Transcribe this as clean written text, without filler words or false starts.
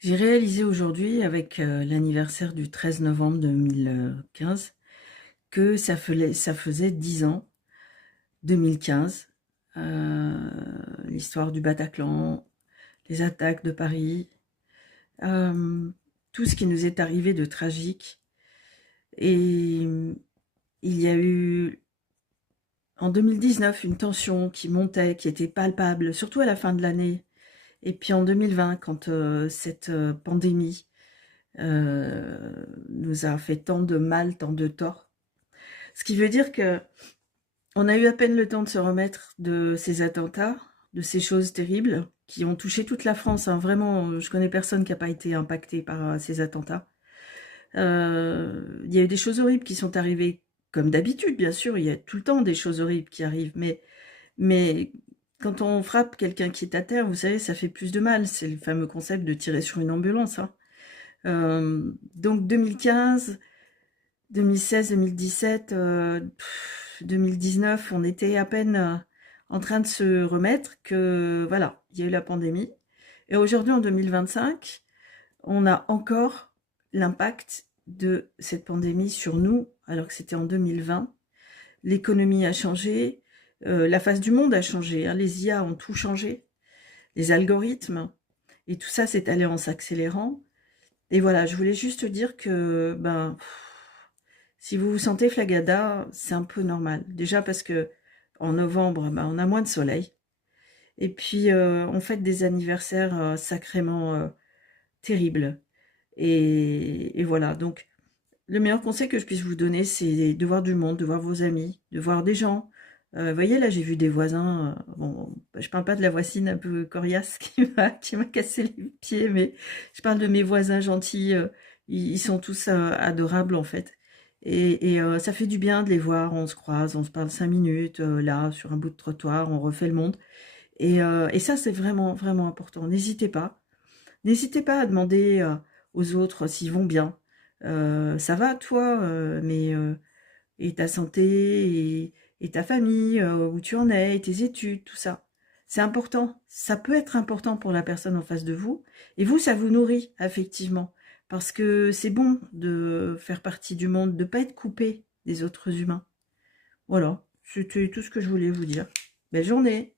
J'ai réalisé aujourd'hui, avec l'anniversaire du 13 novembre 2015, que ça faisait 10 ans, 2015, l'histoire du Bataclan, les attaques de Paris, euh, tout ce qui nous est arrivé de tragique. Et il y a eu en 2019 une tension qui montait, qui était palpable, surtout à la fin de l'année. Et puis en 2020, quand cette pandémie nous a fait tant de mal, tant de tort. Ce qui veut dire que on a eu à peine le temps de se remettre de ces attentats, de ces choses terribles qui ont touché toute la France. Hein. Vraiment, je connais personne qui n'a pas été impacté par ces attentats. Il y a eu des choses horribles qui sont arrivées, comme d'habitude, bien sûr. Il y a tout le temps des choses horribles qui arrivent, mais quand on frappe quelqu'un qui est à terre, vous savez, ça fait plus de mal. C'est le fameux concept de tirer sur une ambulance. Hein. Donc 2015, 2016, 2017, 2019, on était à peine en train de se remettre que, voilà, il y a eu la pandémie. Et aujourd'hui, en 2025, on a encore l'impact de cette pandémie sur nous, alors que c'était en 2020. L'économie a changé, la face du monde a changé, hein, les IA ont tout changé, les algorithmes, et tout ça s'est allé en s'accélérant. Et voilà, je voulais juste dire que, ben, si vous vous sentez flagada, c'est un peu normal. Déjà parce que en novembre, ben, on a moins de soleil. Et puis, on fête des anniversaires sacrément terribles. Et voilà, donc le meilleur conseil que je puisse vous donner, c'est de voir du monde, de voir vos amis, de voir des gens. Vous voyez, là, j'ai vu des voisins. Bon, je parle pas de la voisine un peu coriace qui m'a cassé les pieds, mais je parle de mes voisins gentils. Ils sont tous adorables, en fait. Et ça fait du bien de les voir. On se croise, on se parle 5 minutes, là, sur un bout de trottoir, on refait le monde. Et ça, c'est vraiment, vraiment important. N'hésitez pas. N'hésitez pas à demander aux autres s'ils vont bien. Ça va toi, mais et ta santé et ta famille, où tu en es, et tes études, tout ça. C'est important. Ça peut être important pour la personne en face de vous. Et vous, ça vous nourrit affectivement. Parce que c'est bon de faire partie du monde, de ne pas être coupé des autres humains. Voilà, c'était tout ce que je voulais vous dire. Belle journée.